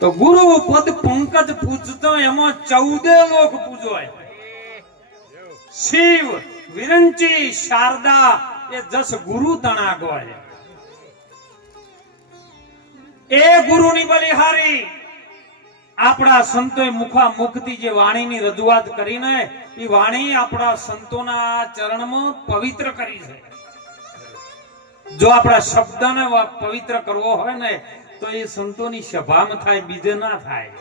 તો ગુરુ પદ પંકજ પૂજતો એમાં 14 લોક પૂજવાય. શિવ, વિરંચી, શારદા એ જસ ગુરુ તણા ગવાય. એ ગુરુની બલિહારી આપણા સંતોએ મુખા મુખથી જે વાણીની રજૂઆત કરીને એ વાણી આપણા સંતોના ચરણમાં પવિત્ર કરી છે. જો આપણા શબ્દને પવિત્ર કરવો હોય ને તો એ સંતોની સભામાં થાય, બીજે ના થાય.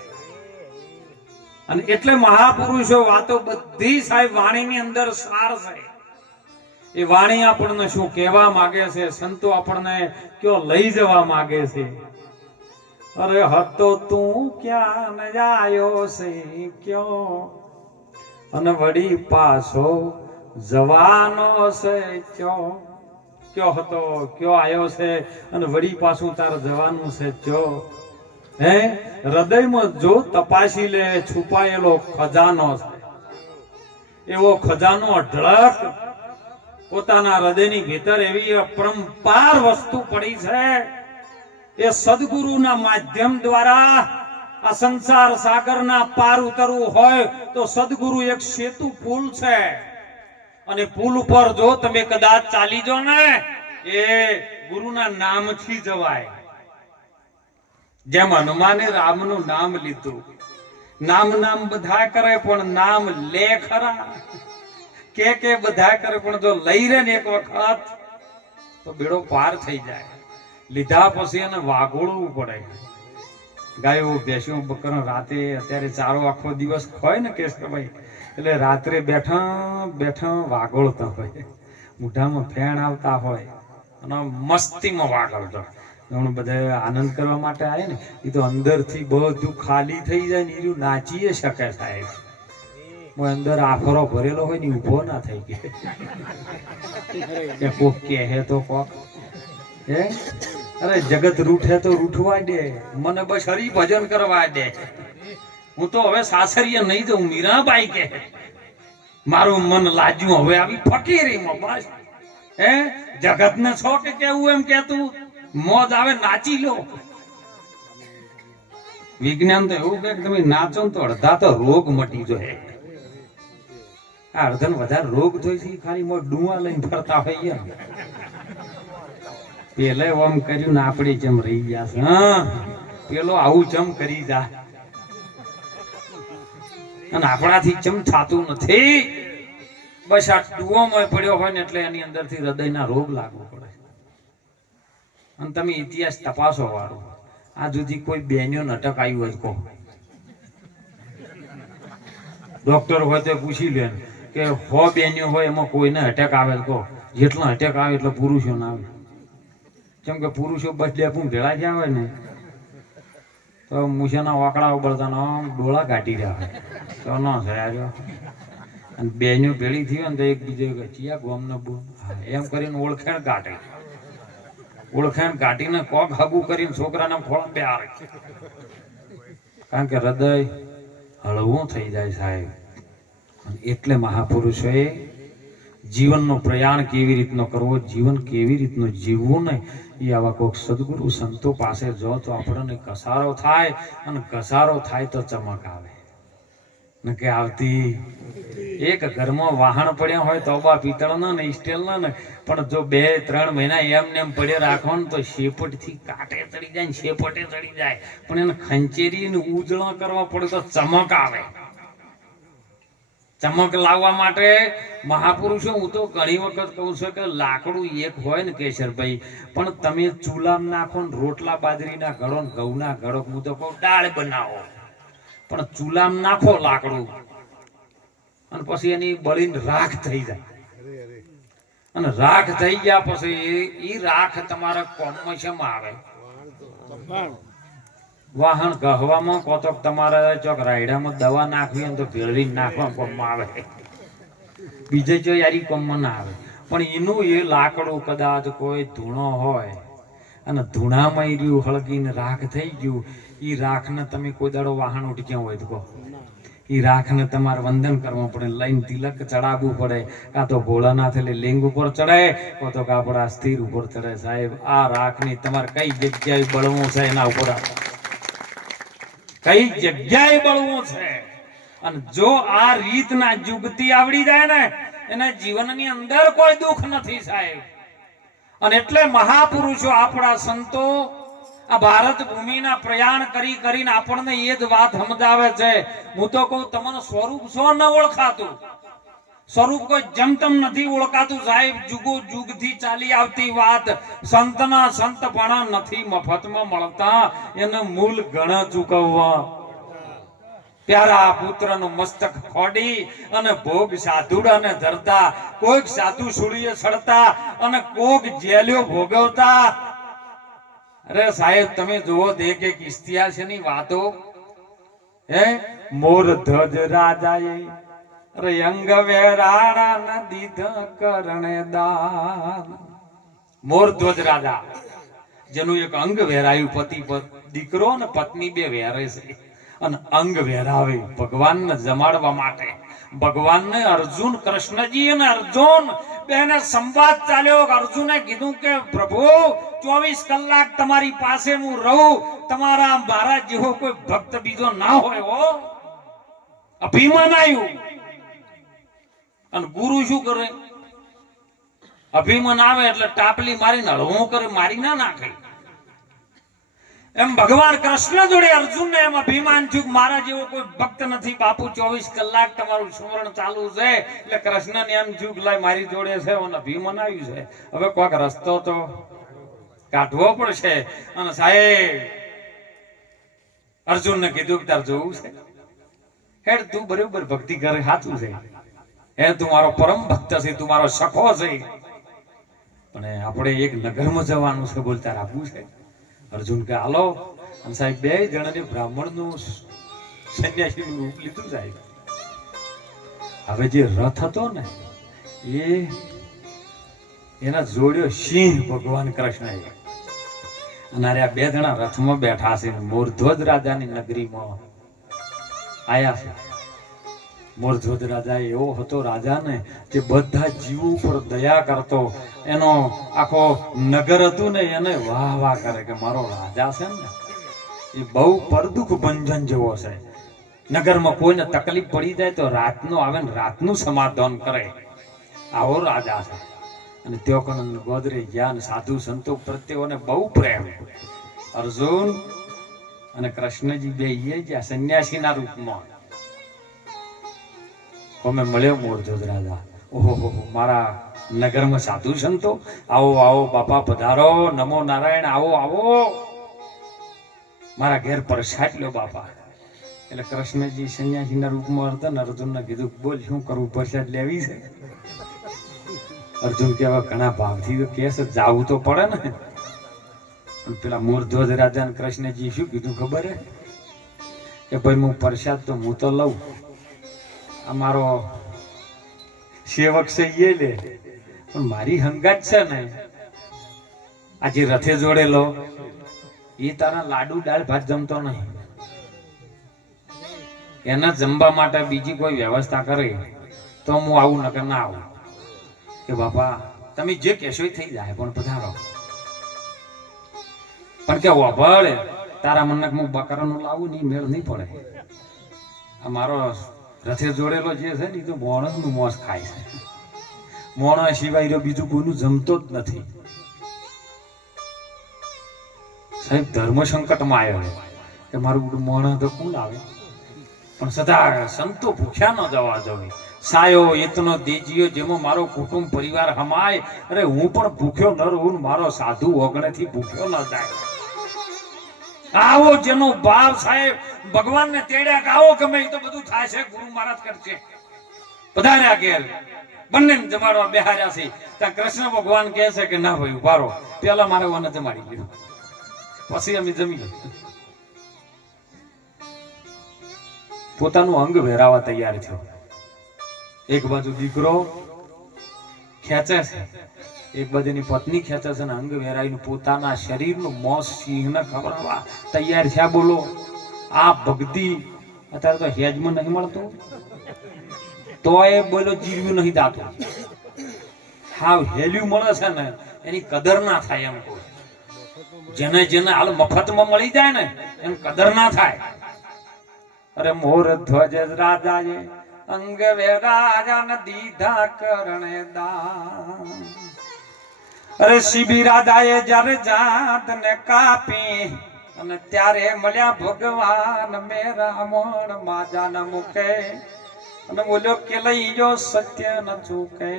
અને એટલે મહાપુરુષો વાતો બધી સાહેબ વાણીની અંદર સાર છે. એ વાણી આપણને શું કહેવા માંગે છે, સંતો આપણને કયો લઈ જવા માંગે છે. અરે હતો તું ક્યાં ન આયો છે ક્યો, અને વળી પાછો જવાનો છે ક્યો. ક્યો હતો, ક્યો આયો છે, અને વળી પાછું તાર જવાનું છે ક્યો. હે હૃદયમાં જો તપાસી લે છુપાયેલો ખજાનો છે. એવો ખજાનો અઢળક પોતાના હૃદયની ભીતર એવી અપરંપાર વસ્તુ પડી છે. એ સદગુરુના માધ્યમ દ્વારા આ સંસાર સાગરના પાર ઉતરવું હોય તો સદગુરુ એક સેતુ પુલ છે. અને પુલ ઉપર જો તમે કદાચ ચાલી જો ને એ ગુરુના નામથી જવાય. જેમ હનુમાને રામનું નામ લીધું, નામ બધા કરે પણ નામ લે ખરા, કે બધા કરે પણ જો લઈ રે ને એક વખત તો બેડો પાર થઈ જાય. લીધા પછી એને વાગોળવું પડે. ગાયો ભેંસો બકરો રાતે અત્યારે ચારો આખો દિવસ ખોય ને કેશભાઈ, એટલે રાત્રે બેઠા બેઠા વાગોળતા હોય, મોઢામાં ફેણ આવતા હોય અને મસ્તીમાં વાગોળતા. બધા આનંદ કરવા માટે આવે ને એ તો અંદરથી બધું ખાલી થઈ જાય ને એ નાચીએ શકે સાહેબ. હું અંદર આફરો ભરેલો હોય ને ઉભો ના થઈ ગયો કોક કહે તો કોક હે. અરે જગત રૂઠે તો રૂઠવા દે, મને બસ હરી ભજન કરવા દે. હું તો હવે સાસરીએ નહીં જઉં. મીરાબાઈ કે મારું મન લાજ્યું હવે આવી ફકીરીમાં બસ. હે જગત ને છો કે કેવું એમ કે તું મોજ આવે નાચી લો. વિજ્ઞાન તો એવું કે તમે નાચો તો અડધા તો રોગ મટી જાય. આ અડધા વધારે રોગ થાય છે ખાલી મોં ડુઆ લઈને ફરતા હોઈએ. પેલે ઓમ કર્યું ને આપણે જેમ રહી ગયા છે. હા પેલો આવું ચમ કરી જા અને આપણાથી ચમ થતું નથી. બસ આ ડુઓમાં પડ્યો હોય ને એટલે એની અંદરથી હૃદયના રોગ લાગવો પડે. અને તમે ઇતિહાસ તપાસો વાળો આ સુધી કોઈ બેન્યો નાટક આવ્યું હોય કહો. ડોક્ટર હોય તો પૂછી લે કે 100 બેન્યો હોય એમાં કોઈને અટેક આવે કહો. જેટલા અટેક આવે એટલે પુરુષો ના આવે. કેમ કે પુરુષો બસ ડેપું ભેળા ગયા હોય ને તો મૂછાના વાકડા ઉબળતા આમ ડોળા કાઢી રહ્યા હોય તો ન થયા. અને બેન્યો ભેળી થઈ હોય ને તો એકબીજે ચિયા ગોમને બોલ એમ કરીને ઓળખાણ કાઢે. ઓળખાણ કાઢીને કોક હગું કરીને છોકરાને ખોળ બે આવે. કારણ કે હૃદય હળવું થઈ જાય સાહેબ. એટલે મહાપુરુષોએ જીવનનો પ્રયાણ કેવી રીતનો કરવો, જીવન કેવી રીતનું જીવવું ને એ આવા કોઈક સદગુરુ સંતો પાસે જો તો આપણને કસારો થાય. અને કસારો થાય તો ચમક આવે ને કે આવતી. એક ઘરમાં વાહન પડ્યા હોય તોબા પિત્તળના ને સ્ટીલના ને, પણ જો 2-3 મહિના એમને એમ પડ્યો રાખો ને તો શેપટથી કાંટે ચડી જાય ને શેપટે ચડી જાય. પણ એને ખંચેરીને ઉજળો કરવા પડે તો ચમક આવે. ચમક લાવવા માટે મહાપુરુષો હું તો ઘણી વખત કહું છું કે લાકડું એક હોય ને કેશરભાઈ, પણ તમે ચૂલામાં નાખો ને રોટલા બાજરીના ઘડો ને ઘઉંના ઘડો, હું તો કહું દાળ બનાવો, પણ ચૂલામાં નાખો લાકડું અને પછી એની બળીને રાખ થઈ જાય. અને રાખ થઈ ગયા પછી એ રાખ તમારા કોમમાં શેમાં આવે? વાહન કહવામાં કોતોક તમારે ચોક રાયડામાં દવા નાખવી તો ભેળવી નાખવા કોમમાં આવે. બીજે જો યારી કોમમાં ના આવે. પણ એનું એ લાકડું કદાચ કોઈ ધૂણો હોય અને ધૂણામાં રહ્યું હળગીને રાખ થઈ ગયું, એ રાખને તમે કોઈ દાડો વાહન ઉઠક્યા હોય તો કહો એ રાખને તમારે વંદન કરવું પડે, લઈને તિલક ચડાવવું પડે, કાં તો ભોળાનાથ એટલે લિંગ ઉપર ચડે, કાં તો આપણા સ્થિર ઉપર ચડે. સાહેબ આ રાખની તમારે કઈ જગ્યાએ બળવું છે એના ઉપર કઈ જગ્યાએ બળવું છે. અને જો આ રીતના જુગતી આવડી જાય ને એને જીવનની અંદર કોઈ દુઃખ નથી સાહેબ. અને એટલે મહાપુરુષો આપણા સંતો આ ભારત ભૂમિના પ્રયાણ કરી કરીને આપણને એ જ વાત સમજાવે છે. હું તો કહું તમને સ્વરૂપ શું ન ઓળખાતું, સ્વરૂપ કોઈ જમતમ નથી ઓળખાતું સાહેબ. જુગો જુગથી ચાલી આવતી વાત, સંતના સંતપણા નથી મફતમાં મળતા, એને મૂલ ઘણા ચૂકવવા. પ્યારા પુત્રનું મસ્તક ખોડી અને ભોગ સાધુડાને ધરતા, કોઈક સાધુ સુળીએ સડતા અને કોઈક જેલ્યો ભોગવતા. અરે સાહેબ તમે જુઓ દે કે ઇતિહાસની વાતો હે. મોર ધ્વજ રાજાએ રંગ વેરાણા દીધા કરણે દાન. મોર ધ્વજ રાજા જેનું એક અંગ વેરાયું, પતિ દીકરો અને પત્ની બે વેરે છે અને અંગ વેરાવે ભગવાનને જમાડવા માટે. ભગવાનને અર્જુન, કૃષ્ણજી અને અર્જુન બેને સંવાદ ચાલ્યો. અર્જુને કીધું કે પ્રભુ 24 કલાક તમારી પાસે હું રહું, તમારા મારા જેવો કોઈ ભક્ત બીજો ના હોય હો. અભિમાન આવ્યું. અને ગુરુ શું કરે? અભિમાન આવે એટલે ટાપલી મારીને હળવું કરે, મારી ના નાખે. એમ ભગવાન કૃષ્ણ જોડે અર્જુનને એમ અભિમાન થયું મારા જેવો કોઈ ભક્ત નથી બાપુ, 24 કલાક તમારું સ્મરણ ચાલુ છે. એટલે કૃષ્ણને એમ થયું લાય મારી જોડે છે અને અભિમાન આવ્યું છે, હવે કોઈક રસ્તો તો કાઢવો પડશે. અને સાહેબ અર્જુનને કીધું કે તાર જોવું છે, હેડ તું બરોબર ભક્તિ કરે, સાચું છે, હે તું મારો પરમ ભક્ત છે, તું મારો સખો છે, પણ આપણે એક નગરમાં જવાનું છે, બોલ તાર આપવું છે? અર્જુન કે હાલો. અને સાહેબ બે જણાને બ્રાહ્મણનું સંન્યાસીનું રૂપ લીધું સાહેબ. હવે જે રથ હતો ને એના જોડ્યો સિંહ ભગવાન કૃષ્ણએ. અને આ બે જણા રથમાં બેઠા છે, મોરધ્વજ રાજાની નગરીમાં આયા છે. મોરધ્વજ રાજા એવો હતો રાજા ને જે બધા જીવો ઉપર દયા કરતો. એનો આખો નગર હતું ને એને વાહ વાહ કરે કે મારો રાજા છે ને એ બહુ પરદુખ ભંજન જેવો છે. નગરમાં કોઈને તકલીફ પડી જાય તો રાતનો આવે ને રાતનું સમાધાન કરે, આવો રાજા છે. અને તેઓ કણ ગોદરે જ્ઞાન સાધુ સંતો પ્રત્યેઓને બહુ પ્રેમ. અર્જુન અને કૃષ્ણજી બે જ્યાં સંન્યાસીના રૂપમાં અમે મળ્યો મોરધ્વજ રાજા. ઓહો મારા નગરમાં સાધુ સંતો, આવો આવો બાપા પધારો, નમો નારાયણ, આવો આવો મારા ઘેર પ્રસાદ લો બાપા. એટલે કૃષ્ણજી સંન્યાસીના રૂપમાં હતા ને અર્જુનને કીધું બોલ શું કરવું, પ્રસાદ લેવી છે? અર્જુન કે હવે ઘણા ભાવથી તો કે છે જાવું તો પડે ને. પણ પેલા મોરધ્વજ રાજા ને કૃષ્ણજી શું કીધું ખબર હે કે ભાઈ હું પ્રસાદ તો હું તો લઉં, અમારો સેવક છે એ લે, પણ મારી હંગાત છે ને આજે રથે જોડેલો એ તારા લાડુ દાળ ભાત જમતો નહીં, એના જમવા માટે બીજી કોઈ વ્યવસ્થા કરે તો હું આવું નકર ના આવું. કે બાપા તમે જે કહેશો એ થઈ જાય, પણ પધારો. પણ કે વાભળે તારા મનક હું બકરાનું લાવું નહીં, મેળ નહીં પડે. આ મારો રથે જોડેલો જે છે ને એ તો મોણસનું મોસ ખાય છે, મોણા સિવાય બીજું કોઈનું જમતો જ નથી. સાહેબ ધર્મ સંકટમાં આવ્યો કે મારું મોણા તો કોણ આવે, પણ સદા સંતો ભૂખ્યા ન જવા જોઈએ. સાયો એતનો દેજીયો જેમાં મારો કુટુંબ પરિવાર હમાય, અરે હું પણ ભૂખ્યો ન રહું, મારો સાધુ ઓગણેથી ભૂખ્યો ન જાય. આવો જેનો ભાવ સાહેબ ભગવાનને તેડ્યા કે આવો ગમે એ તો બધું થાય છે, ગુરુ મહારાજ કરશે. પધાર્યા ઘેર, બંને જમાડવા બેહાર્યા છે. ત્યાં કૃષ્ણ ભગવાન કહે છે કે ના ભાઈ ઉભારો, પેલા મારે ઓને જમાડી લીધું, પછી અમે જમી લીધું. પોતાનું અંગ વેરાવા તૈયાર થયો. એક બાજુ દીકરો ખેંચે છે, એક બાજુની પત્ની ખેંચે છે, અંગ વેરાઈને પોતાના શરીરનું મોસ સિંહને ખવડાવવા તૈયાર થયા. બોલો આ ભક્તિ અત્યારે તો હેજમાં નહીં મળતું, તો એ બોલો જીવ્યું નહીં દાતું. હાવ હેલ્યું મળે છે ને એની કદર ના થાય એમ. જેને જેને હાલ મફતમાં મળી જાય ને એની કદર ના થાય. અરે મોર ધ્વજ રાજાએ અંગ રાજાને દીધા કરણે દાન. અરે શિબી રાજાએ જ્યારે જાત ને કાપી અને ત્યારે મળ્યા ભગવાન મેરા મણ માજાને મૂકે અને બોલ્યો કે લઈયો સત્ય ન ચૂકે.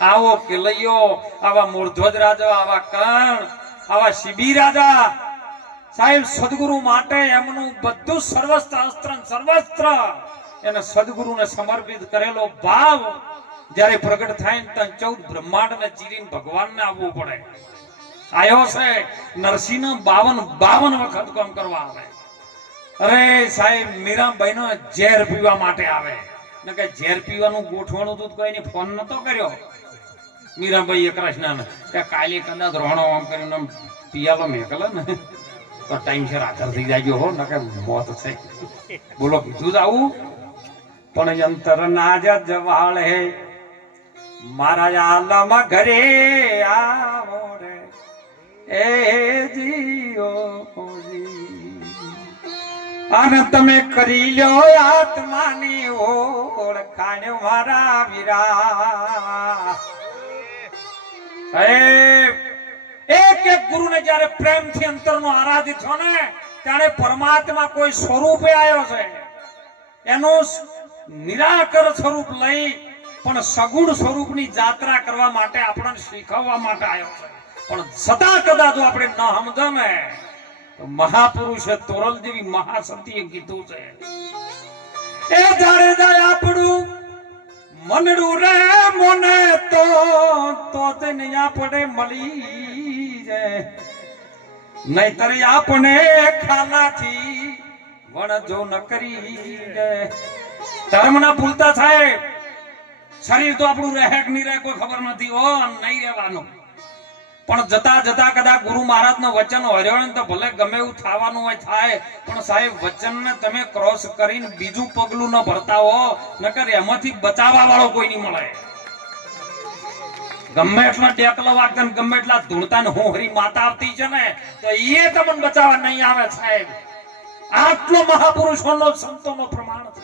આવો કે લઈયો, આવા મૂર્ધ્વજ રાજા, આવા કર્ણ, આવા શિબી રાજા સાહેબ સદગુરુ માટે એમનું બધું સર્વશાસ્ત્ર સર્વસ્ત્ર એને સદગુરુને સમર્પિત કરેલો ભાવ જ્યારે પ્રગટ થાય ને તો 14 બ્રહ્માંડને ચીરીને ભગવાનને આવવું પડે. આયો છે નરસિંહ 52 વખત કામ કરવા આવે. અરે સાહેબ મીરાબાઈનો ઝેર પીવા માટે આવે ને કે ઝેર પીવાનું ગોઠવણું તો કોઈને ફોન નતો કર્યો મીરાબાઈએ કૃષ્ણને કે કાલે કદાચ રોણો આમ કરીને પિયાલો મેકલે ને તો ટાઈમ છે હાજર થઈ જાય હો ને કે મોત છે. બોલો કીધું જ આવું, પણ યંત્ર ના જવાળ હે મારા આલમ ઘરે આવો રે એ જીઓ અને તમે કરી લ્યો આત્માની ઓળખાણ મારા વીરા. એક એક ગુરુને જ્યારે પ્રેમથી અંતરનો આરાધિત છો ને ત્યારે પરમાત્મા કોઈ સ્વરૂપે આવ્યો છે. એનું નિરાકર સ્વરૂપ લઈ પણ સગુણ સ્વરૂપની જાત્રા કરવા માટે આપણને શીખવવા માટે આવ્યો છે. પણ સદા કદાચ જો આપણે ન સમજો ને તો મહાપુરુષે તોરલ જેવી મહાસતીએ કીધું છે એ જાણે જાય આપણું મનડું રે મોને તો તેને આપણે મળી જાય, નહીતર આપણે ખાનાથી વણજો ન કરી જાય. ધર્મ ના ભૂલતા થાય. શરીર તો આપણું રહે કે નહીં રહે કોઈ ખબર નથી હો, નહીં રહેવાનું. પણ જતા જતા કદાચ ગુરુ મહારાજ નું વચન હર્યો ને તો ભલે ગમે એવું થવાનું હોય થાય, પણ સાહેબ વચન ને તમે ક્રોસ કરીને બીજું પગલું ન ભરતા હો નકર એમાંથી બચાવવા વાળો કોઈ નહીં મળે. ગમે એટલા ડેકલો વાગતા ગમે એટલા ધૂણતા ને હું હરી માતા આવતી છે ને તો એ તમને બચાવવા નહીં આવે સાહેબ. આટલો મહાપુરુષોનો સંતોનો પ્રમાણ છે.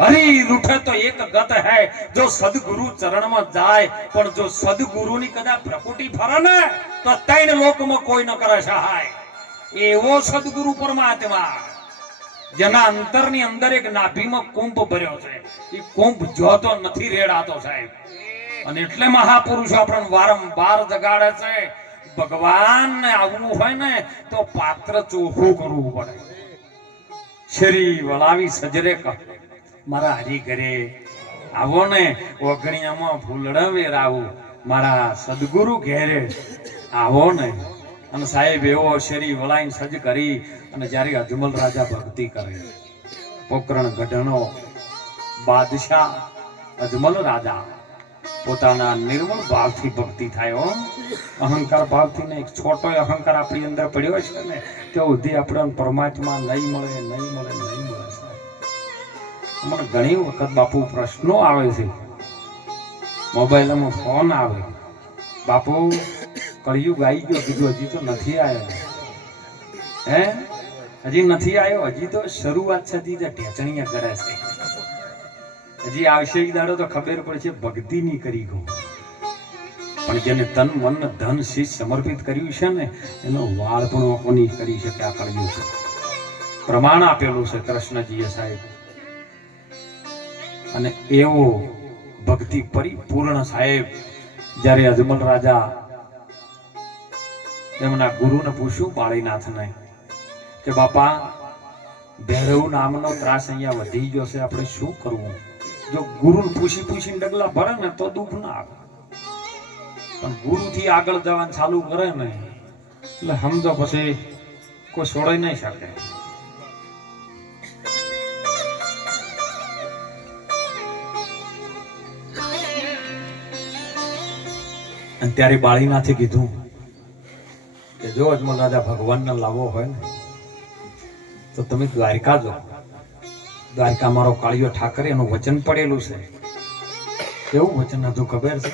હરી રૂઠે તો એક ગત હૈ જો સદગુરુ ચરણમાં જાય, પણ જો સદગુરુની કદાચ પ્રકૃતિ ફરે ને તો 3 લોકમાં કોઈ ન કરે સહાય. એવો સદગુરુ પરમાત્મા જેના અંતરની અંદર એક નાભીમાં કુંભ ભર્યો છે. એ કુંભ જોતો નથી રેડાતો સાહેબ. અને એટલે મહાપુરુષો આપણને વારંવાર જગાડે છે ભગવાનને આવવું હોય ને તો પાત્ર ચોખ્ખું કરવું પડે. શરી વળાવી સજરે મારા હરી ઘરે આવો ને ઓગણિયામાં ફૂલડા વેરાવું મારા સદગુરુ ઘેરે આવો ને. અને સાહેબ એવો શેરી વળાઈને સજ કરી અને જ્યારે અજમલ રાજા ભક્તિ કરે, પોકરણ ગઢનો બાદશાહ અજમલ રાજા પોતાના નિર્મળ ભાવથી ભક્તિ થાય હો. અહંકાર ભાવથી ને એક છોટો અહંકાર આપણી અંદર પડ્યો છે ને તે સુધી આપણને પરમાત્મા નહીં મળે નહીં મળે નહીં મળે. મને ઘણી વખત બાપુ પ્રશ્નો આવે છે, મોબાઈલમાં ફોન આવે, બાપુ કળિયુગ આવી ગયો. કીધું હજી તો નથી આવ્યો. હે હજી નથી આવ્યો, હજી તો શરૂઆત છે. હજી ઢેચણીએ કરે છે. હજી આવશે એ દાડો તો ખબર પડશે ભક્તિ ની કરી ગયું. પણ જેને તન મન ધન શીશ સમર્પિત કર્યું છે ને એનો વાળ પણ કોની કરી શકે. આ કળિયુગ છે. પ્રમાણ આપેલું છે કૃષ્ણજીએ સાહેબ. અને એવો ભક્તિ પરિપૂર્ણ સાહેબ જ્યારે અજમલ રાજા એમના ગુરુને પૂછ્યું બાળીનાથને કે બાપા ભૈરવ નામનો ત્રાસ અહીંયા વધી ગયો છે, આપણે શું કરવું? જો ગુરુને પૂછીને ડગલા ભરે ને તો દુઃખ ના આવે, પણ ગુરુથી આગળ જવાનું ચાલુ કરે ને એટલે સમજો પછી કોઈ છોડાઈ નહીં શકે. અને ત્યારે બાળીનાથે કીધું કે જો અજમલ રાજા ભગવાનને લાવવો હોય ને તો તમે દ્વારકા જો. દ્વારકા મારો કાળિયો ઠાકર એનું વચન પડેલું છે. કેવું વચન હતું ખબર છે?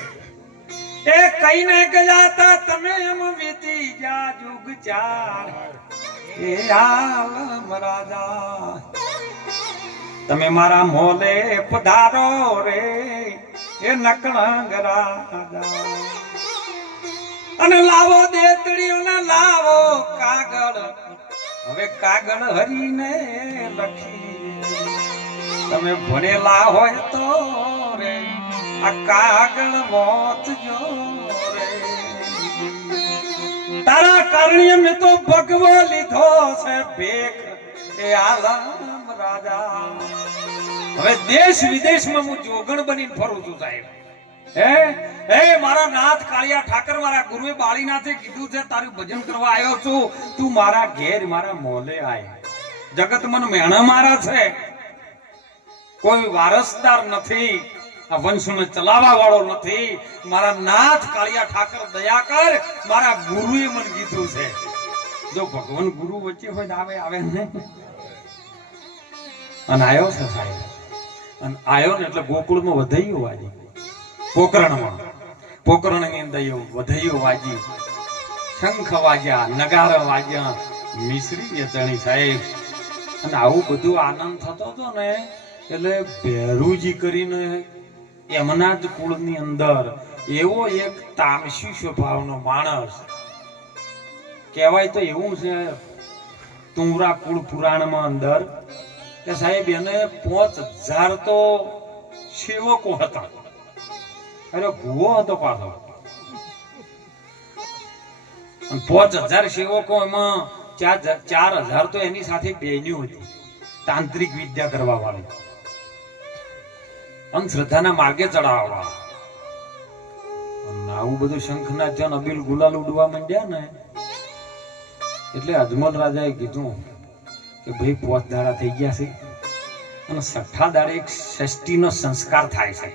એ કઈને ગયા તા તમે એમ વીતી ગયા જુગ ચાર, એ આલમ રાજા તમે મારા મોલે પધારો રે, એ નકળંગ રાજા. અને લાવો દેતડીઓને લાવો કાગળ, હવે કાગળ હરીને લખી. તમે ભણેલા હોય તો રે આ કાગળ વાંચજો રે. તારા કારણે મેં તો ભગવો લીધો છે ભેખ, એ આલમ રાજા. હવે દેશ વિદેશમાં હું જોગણ બનીને ફરું છું સાહેબ. હે મારા નાથ કાળિયા ઠાકર, મારા ગુરુએ બાળીનાથે કીધું છે તારું ભજન કરવા આવ્યો છું, તું મારા ઘેર મારા મોલે આય. જગત મન મેણા મારા છે, કોઈ વારસદાર નથી, આ વંશને ચલાવવા વાળો નથી. મારા નાથ કાળિયા ઠાકર દયા કર, મારા ગુરુએ મને કીધું છે. જો ભગવાન ગુરુ વચ્ચે હોય આવે આવે ને. અને આવ્યો છે સાહેબ, અને આવ્યો ને એટલે ગોકુળમાં વધાયું વાજી, પોકરણમાં પોકરણની અંદર વધાયું વાજી, શંખ વાગ્યા, નગારા વાગ્યા, મિશ્રી ચણી સાહેબ. અને આવું બધું આનંદ થતો હતો ને એટલે ભેરુજી કરીને એમના જ કુળની અંદર એવો એક તામસી સ્વભાવનો માણસ કહેવાય તો એવું છે તુમરા કુળ પુરાણમાં અંદર કે સાહેબ એને 5000 તો સેવકો હતા. અરે ભૂવો હતો પાછો. 5000 સેવકો, એમાં 4000 તો એની સાથે બહેન્યું હતી, તાંત્રિક વિદ્યા કરવા વાળી, અંધશ્રદ્ધાના માર્ગે ચડાવવા. આવું બધું શંખના ચન અબીલ ગુલાલ ઉડવા માંડ્યા ને એટલે અજમલ રાજાએ કીધું કે ભાઈ 5 દાડા થઈ ગયા છે અને 6ઠા દાડે એક ષષ્ઠીનો સંસ્કાર થાય છે,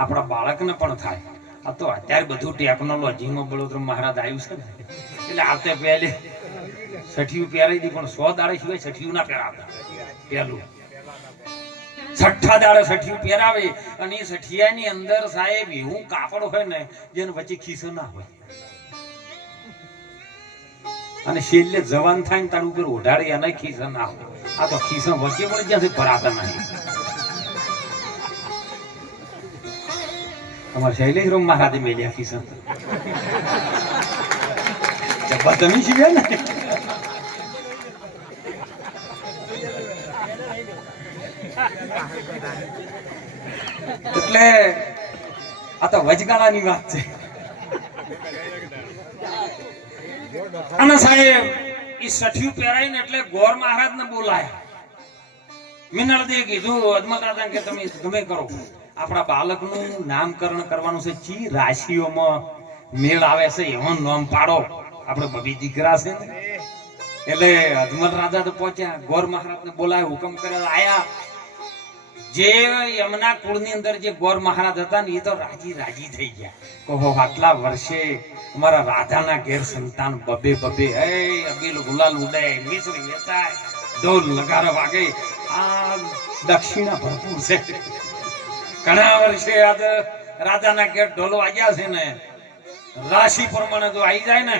આપણા બાળકને પણ થાય. આ તો અત્યારે બધું ટેકનોલોજીમાં બળોતર મહારાજ આવ્યું છે ને એટલે આતે પહેલે છઠ્ઠીયું પહેરાઈ દી, પણ 100 દાડે સિવાય છઠ્ઠીયું ના પહેરાવતા. પહેલું 6ઠા દાડે છઠ્ઠીયું પહેરાવે, અને એ છઠ્ઠિયાની અંદર સાહેબ એવું કાપડ હોય ને જેને વચ્ચે ખીસો ના હોય, અને છેલ્લે જવાન થાય ને તાર ઉપર ઓઢાડે એના ખીસો ના હોય. આ તો ખીસો વચ્ચે પણ જ્યાંથી ભરાતા નહીં. અમારે શૈલેષ રોમ મહારાજે મેલ્યા ખીસો બદમી છીએ ને. એટલે આ તો વચગાળાની વાત છે. અને સાહેબ એ સઠિયું પહેરાઈને એટલે ગોર મહારાજ ને બોલાયા. મિનળદે કીધું અજમલ રાજા કે તમે ગમે કરો, આપણા બાળકનું નામકરણ કરવાનું છે, ચી રાશિઓમાં મેળ આવે છે એવો નામ પાડો, આપણે બબી દીકરા છે ને. એટલે અજમલ રાજા તો પહોંચ્યા, ગોર મહારાજ ને બોલાય, હુકમ કર્યો, આયા. જે યમના કુળની અંદર જે ગોર મહારાજ હતા ને એ તો રાજી થઈ ગયા. કહો આટલા વર્ષે અમારા રાધાના ઘેર સંતાન બબે હે અબીલ ગુલાલ ઉડે, મિશ્રી વેચાય, ઢોલ નગારા વાગે, આ દક્ષિણા ભરપૂર છે. ઘણા વર્ષે આજ રાજાના ઘેર ઢોલ વાગ્યા છે ને, રાશિ પ્રમાણે જો આવી જાય ને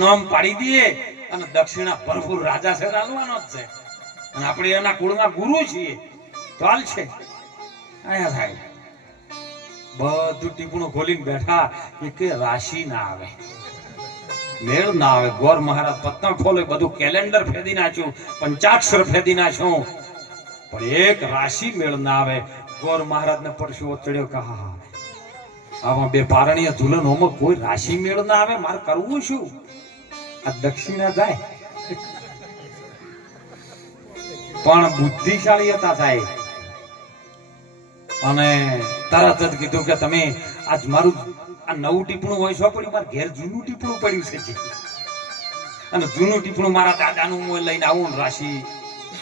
નામ પાડી દઈએ અને દક્ષિણા ભરપૂર રાજા છે ચાલવાનો જ છે. અને આપણે એના કુળના ગુરુ છીએ તો હાલ છે. આયા સાહેબ બધું ટીપણું ખોલીને બેઠા, એક રાશિ ના આવે, મેળ ના આવે. ગોર મહારાજ પત્તા ખોલે, બધું કેલેન્ડર ફેદી નાખ્યું, પંચાક્ષર ફેદી નાખ્યું, પણ એક રાશિ મેળ ના આવે. ગોર મહારાજ ને પરસેવો ચડ્યો કે હા આમાં બે પારણીય ઝૂલનોમાં કોઈ રાશિ મેળ ના આવે, મારે કરવું શું? આ દક્ષિણા જાય. પણ બુદ્ધિશાળી હતા સાહેબ, અને તરત જ કીધું કે તમે આજ મારું આ નવું ટીપણું હોય છો પડ્યું, મારે ઘેર જૂનું ટીપણું પડ્યું છે, અને જૂનું ટીપણું મારા દાદાનું હું લઈને આવું, રાશિ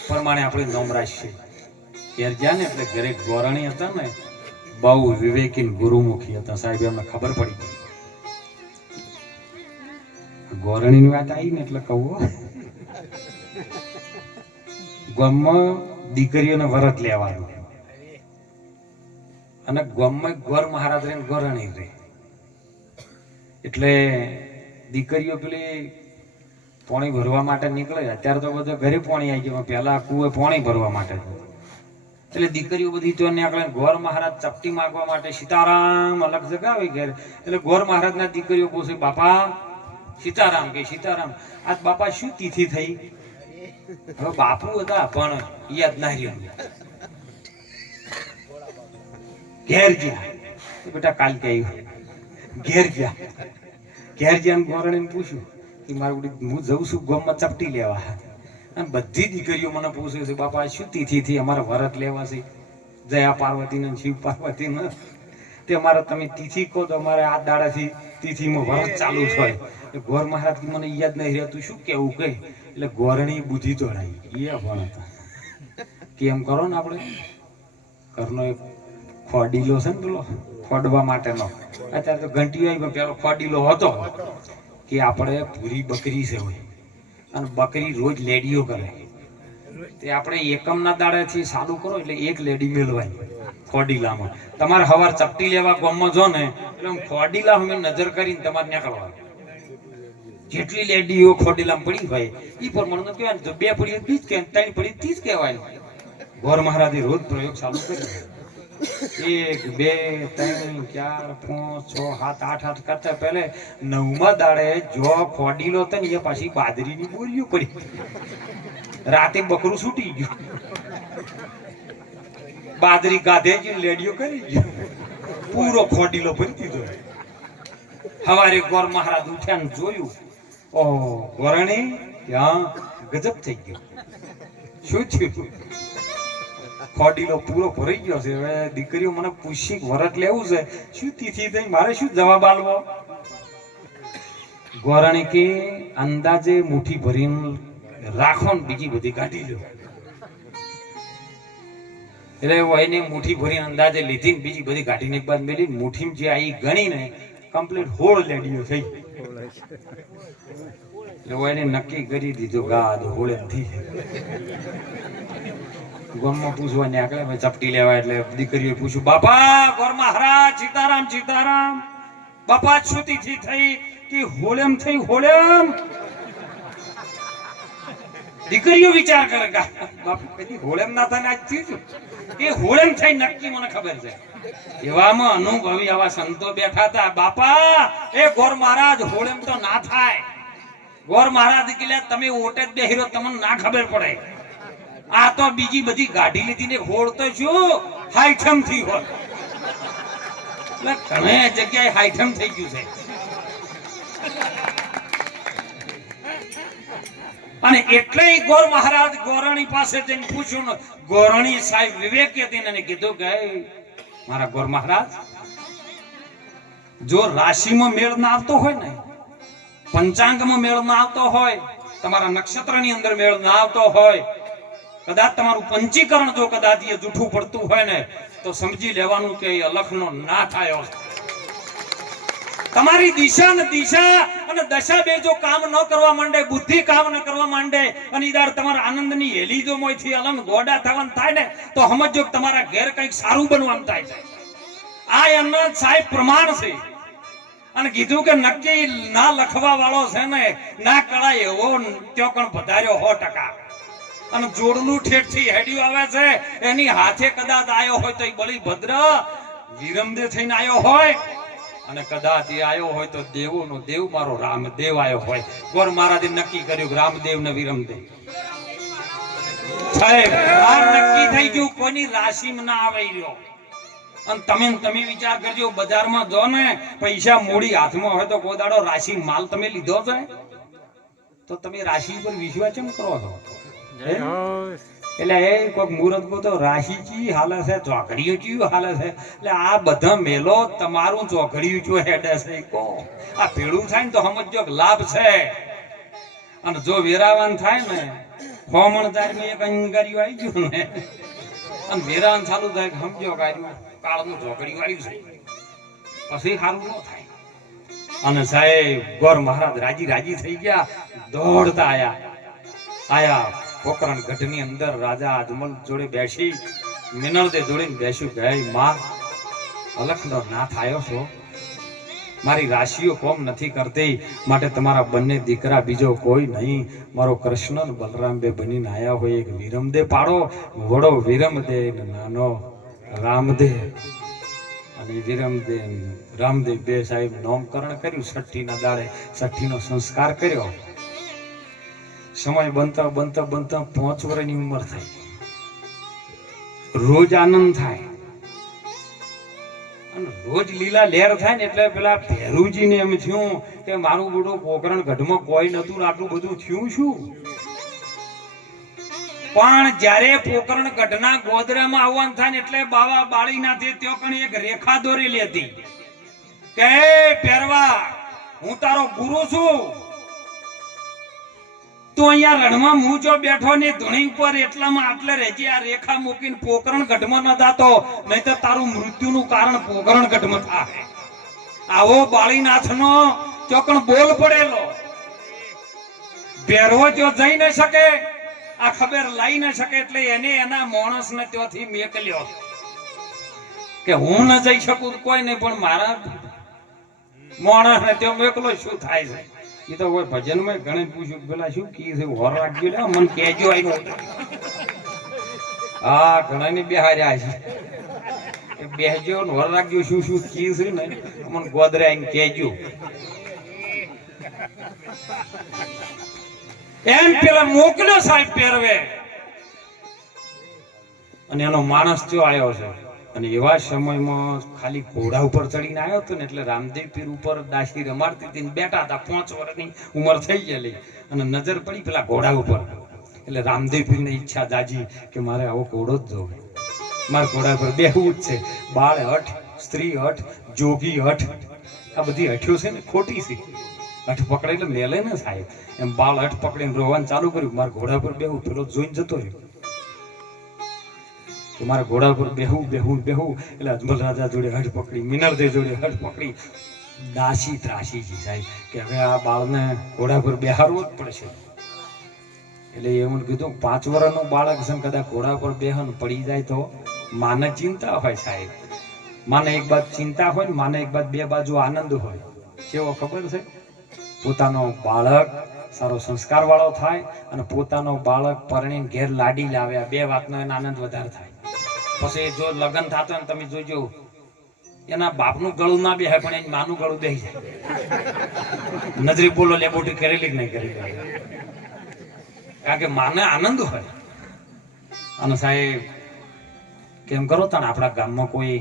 પ્રમાણે આપણે નામ રાખીએ. ઘેર જ્યાં ને એટલે ઘરે ગોરણી હતા ને બહુ વિવેકી ગુરુમુખી હતા સાહેબ, એમને ખબર પડી ગઈ. ગોરણીની વાત આવી ને એટલે કહું ગામમાં દીકરીઓને વરત લેવાનું અને ગામમાં ગોર મહારાજ રે ગોરણી રે એટલે દીકરીઓ પેલી પાણી ભરવા માટે નીકળે. અત્યારે તો બધા ઘરે પાણી આવી ગયું, પેલા કુએ પાણી ભરવા માટે. એટલે દીકરીઓ બધી તો નીકળે. ગોર મહારાજ ચપટી માંગવા માટે સીતારામ અલગ જગાવી ઘેર. એટલે ગોર મહારાજ ના દીકરીઓ પૂછે, બાપા સીતારામ કે સીતારામ આજ બાપા શું તિથિ થઈ? હવે બાપુ હતા પણ યાદ ના રહ્યું. ઘેર ગયા બેટા કાલ કે ઘેર ગયા. ઘેર ગયા ગોરણીને પૂછ્યું કે મારું હું જઉં છું ગામમાં ચપટી લેવા. અને બધી દીકરીઓ મને પૂછે છે, બાપા શું તિથિ થી અમારે વરત લેવા છે? જયા પાર્વતી ને શિવ પાર્વતી ને તે અમારે તમે તિથિ કહો તો અમારે આ દાડાથી તિથિમાં વરત ચાલુ થાય. ગોર મહારાજ મને યાદ નહીં રહેતું શું કેવું કઈ. એટલે ગોરણી બુદ્ધિ તોડાઈ એ પણ હતા કેમ કરો ને આપણે ઘરનો એક ખોડીલો છે ને પેલો ખોડવા માટેનો. અત્યારે તો ઘંટી આવી પણ પેલો ખોડીલો હતો કે આપણે પૂરી બકરી છે હોય અને બકરી રોજ લેડીઓ કરે. તે આપણે એકમના દાડેથી સારું કરો એટલે એક લેડી મેળવાય ખોડીલામાં. તમારે હવાર ચપટી લેવા ગામમાં જો ને એટલે ખોડીલા અમે નજર કરીને તમારે નીકળવા. જેટલી લેડીઓ ખોડીલામાં પડી હોય એ પ્રમાણે કહેવાય. તો 2 પડી 20 કે 3 પડી 30 કહેવાય. ગોર મહારાજે રોજ પ્રયોગ ચાલુ કર્યો. 1 2 3 4 5 6 7 8 8 કરતા પહેલે 9મા દાડે જો ખોડીલો હતો ને એ પાછી બાજરીની બોરીઓ પડી. રાતે બકરું છૂટી ગયું, બાજરી ગાધે જ લેડીઓ કરી ગયો, પૂરો ખોડીલો ભરી દીધો. હવારે ગોર મહારાજ ઉઠ્યા ને જોયું, ઓહ ગોરણી ત્યાં ગજબ થઈ ગયો. શું થયું? ખોડીલો પૂરો ભરાઈ ગયો છે. હવે દીકરીઓ મને પૂછી વરત લેવું છે, શું તિથિ થઈ, મારે શું જવાબ આલવો? ગોરણી કે અંદાજે મુઠ્ઠી ભરીને રાખો ને બીજી બધી કાઢી લો. એટલે એને મુઠ્ઠી ભરીને અંદાજે લીધી ને બીજી બધી કાઢીને એક બાદ મેલી. મુઠ્ઠી જે આવી ગણી ને કમ્પ્લીટ 16 લેડીઓ થઈ. એટલે એને નક્કી કરી દીધું ગાદ હોળે થી ગામમાં પૂછવા ને આગળ ચપટી લેવા. એટલે દીકરીઓ પૂછ્યું, બાપા ગોર મહારાજ સીતારામ સીતારામ, બાપા શું તિથિ થઈ? કે હોળેમ થઈ હોળેમ. દીકરીઓ વિચાર કરે બાપુ કદી હોળેમ ના થાય આજ થયું કે હોળેમ થઈ નક્કી મને ખબર છે. એવામાં અનુભવી આવા સંતો બેઠા હતા. બાપા એ ગોર મહારાજ હોળેમ તો ના થાય. ગોર મહારાજ કે તમે ઓટે જ બેહીરો તમને ના ખબર પડે. આ તો બીજી બધી ગાડી લીધી ને હોળ તો શું હાઈઠમ થી હોય. એટલે ઘણી જગ્યાએ હાઈઠમ થઈ ગયું છે. અને એટલે ગોર મહારાજ ગોરણી પાસે જઈને પૂછ્યું. ગોરણી સાહેબ વિવેક હતી કીધું કે મારા ગોર મહારાજ, જો રાશિમાં મેળ ના આવતો હોય ને, પંચાંગમાં મેળ ના આવતો હોય, તમારા નક્ષત્રની અંદર મેળ ના આવતો હોય, કદાચ તમારું પંચીકરણ જો કદાચ એ જૂઠું પડતું હોય ને તો સમજી લેવાનું કે એ અલખનો ના થયો. તમારી દિશા ને દિશા અને દશા બે જો કામ ન કરવા માંડે, બુદ્ધિ કામ ન કરવા માંડે અને ઈદાર તમારા આનંદની હેલી જો મોયથી અલંગ ગોડા થવાનું થાય ને તો સમજો કે તમારા ઘેર કંઈક સારું બનવાનું થાય છે. આ એમના સાહેબ પ્રમાણ છે. અને કીધું કે નક્કી ના લખવા વાળો છે ને ના કળાય એવો ત્યો કણ પધાર્યો 100%. અને જોડનું ઠેઠ થી હેડ્યું આવે છે, એની હાથે કદાચ આયો હોય તો એ બળી ભદ્ર વિરમદે થઈને આયો હોય, અને કદાચ એ આયો હોય તો દેવોનો દેવ મારો રામદેવ આયો હોય. ગોર મહારાજે નક્કી કર્યું રામદેવ ને વિરમદેવ સાહેબ આ નક્કી થઈ ગયું. કોઈની રાશિમાં ના આવે રહ્યો. અને તમે વિચાર કરજો, બજારમાં જો ને પૈસા મૂડી હાથમાં હોય તો કોઈ દાડો રાશિ માલ તમે લીધો છે તો તમે રાશિ પર વિશ્વાસ કેમ કરો છો? એટલે એ કોઈક મુહૂર્ત તો રાશિ ચી હાલે છે, ચોકડીઓ ચી હાલે છે. એટલે આ બધા મેલો તમારું ચોકડીયું જો હેડે છે કો આ ભેળું થાય ને તો સમજો લાભ છે. અને જો વેરાવાન થાય ને ખોમણ તારીમાં એક અંગારીઓ આવી ગયું ને અને વેરાવાન ચાલુ થાય સમજો ગાર્યું કાળનું ચોકડીયું આવ્યું છે પછી સારું ન થાય. અને સાહેબ ગોર મહારાજ રાજી રાજી થઈ ગયા, દોડતા આયા પોકરણ ગઢની અંદર રાજા અજમલ જોડે બેસી મિનળદે જોડીને બેસ્યું કે હે માં અલખનો નાથ આવ્યો છો, મારી રાશિઓ કોમ નથી કરતી, માટે તમારા બંને દીકરા બીજો કોઈ નહીં, મારો કૃષ્ણ અને બલરામ બે બનીને આયા હોય, એક વિરમદે પાડો, ઘોડો વિરમદે નાનો રામદે, અને વિરમદે રામદેવ બે સાહેબ નામકરણ કર્યું. છઠ્ઠીના દાડે છઠ્ઠીનો સંસ્કાર કર્યો. સમય બનતા બનતા બનતા 5 વર્ષની ઉંમર થઈ. રોજ આનંદ થાય અને રોજ લીલા લહેર થાય ને એટલે પેલા ભેરુજીને એમ થયું કે મારું બધું પોકરણ ગઢમાં કોઈ નતું, આટલું બધું થયું શું? પણ જ્યારે પોકરણ ગઢના ગોદરામાં આવવાનું થાય ને એટલે બાવા બાળીનાથે ત્યાં કણી એક રેખા દોરેલી હતી કે પહેરવા હું તારો ગુરુ છું, તો અહીંયા રણમાં હું જો બેઠો ને ધૂણી ઉપર એટલામાં આટલે રહેજે, આ રેખા મૂકીને પોકરણ ગઢમાં ન જાતો, નહીં તો તારું મૃત્યુનું કારણ પોકરણ ગઢમાં થાય. આવો બાળીનાથનો ચોકણ બોલ પડેલો. ભેરવો જો જઈ ન શકે, આ ખબર લઈ ન શકે, એટલે એને એના માણસને ત્યાંથી મેકલ્યો કે હું ન જઈ શકું કોઈ નહીં, પણ મારા માણસને ત્યાં મેકલો શું થાય છે? એ તો કોઈ ભજનમાં ઘણી પૂછ્યું પેલા શું કી છે હોર રાખજો લે મને કહેજો. હા ઘણા ને બેહાર્યા છે બેહજો ને હોર રાખજો, શું શું કી છે ને મને ગોદરે આવીને કહેજો. એમ પેલા મોકલ્યો સાહેબ પહેરવે, અને એનો માણસ જો આવ્યો છે. અને એવા સમયમાં ખાલી ઘોડા ઉપર ચડીને આવ્યો હતો ને એટલે રામદેવ પીર ઉપર દાસી રમાડતી હતી, બેઠા હતા. 5 વર્ષની ઉંમર થઈ ગયેલી અને નજર પડી પેલા ઘોડા ઉપર, એટલે રામદેવ પીરની ઈચ્છા જાજી કે મારે આવો ઘોડો જ જોવે, મારે ઘોડા પર બેહવું જ છે. બાળ હઠ, સ્ત્રી હઠ, જોગી હઠ, આ બધી હઠ્યો છે ને ખોટી છે. હઠ પકડે એટલે મેલે ને સાહેબ, એમ બાળ હઠ પકડીને રોવાનું ચાલુ કર્યું, મારે ઘોડા પર બેહવું. પેલો જોઈને જતો રહ્યો કે મારે ઘોડા પર બેહવું બેહવું બેહવું. એટલે અજમલ રાજા જોડે હઠ પકડી, મિનળદેવ જોડે હઠ પકડી, દાસી ત્રાસીજી સાહેબ કે હવે આ બાળને ઘોડા પર બેહારવું જ પડશે. એટલે એવું કીધું 5 વર્ષનું બાળક છે, કદાચ ઘોડા પર બેહન પડી જાય તો માને ચિંતા હોય સાહેબ. માને એક બાજુ ચિંતા હોય ને માને એક બાજુ, બે બાજુ આનંદ હોય. કેવો ખબર છે? પોતાનો બાળક સારો સંસ્કાર વાળો થાય અને પોતાનો બાળક પરણીને ઘેર લાડી લાવે, આ બે વાતનો એનો આનંદ વધારે થાય. પછી જો લગ્ન થતો ને તમે જોજો એના બાપનું ગળું ના બેહાય પણ એની માનું ગળું બેહી જાય. નજરી બોલો લેબોટી કરેલી કે નહીં કરેલી, કારણ કે માને આનંદ હોય. અને સાહેબ કેમ કરો તાણ આપણા ગામમાં કોઈ